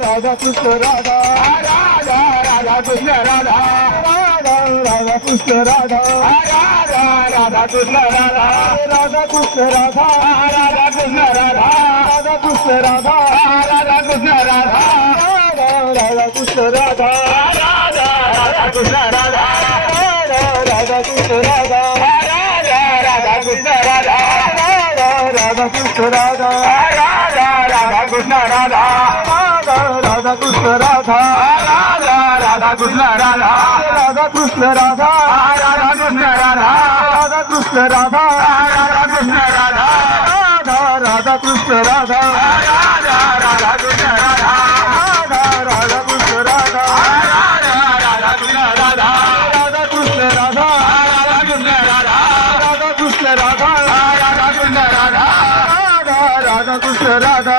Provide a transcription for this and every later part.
Radha Krishna Radha Radha Radha Krishna Radha Radha Radha Krishna Radha Radha Radha Krishna Radha Radha Krishna Radha Radha Krishna Radha Radha Krishna Radha Radha Krishna Radha Radha Krishna Radha Radha Radha Krishna Radha Radha Krishna Radha Radha Radha Krishna Radha Radha Radha Krishna Radha Radha Radha Krishna Radha Radha Radha Radha Krishna Radha Radha Krishna Radha Radha Krishna Radha Radha Krishna Radha Radha Krishna Radha Radha Radha Krishna Radha Radha Radha Krishna Radha Radha Radha Krishna Radha Radha Krishna Radha Radha Krishna Radha Radha Krishna Radha Radha Krishna Radha Radha Krishna Radha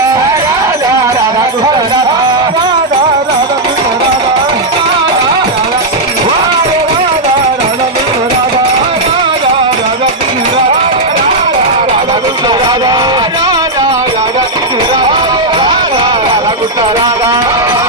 Radha Radha Radha Radha Radha Radha Radha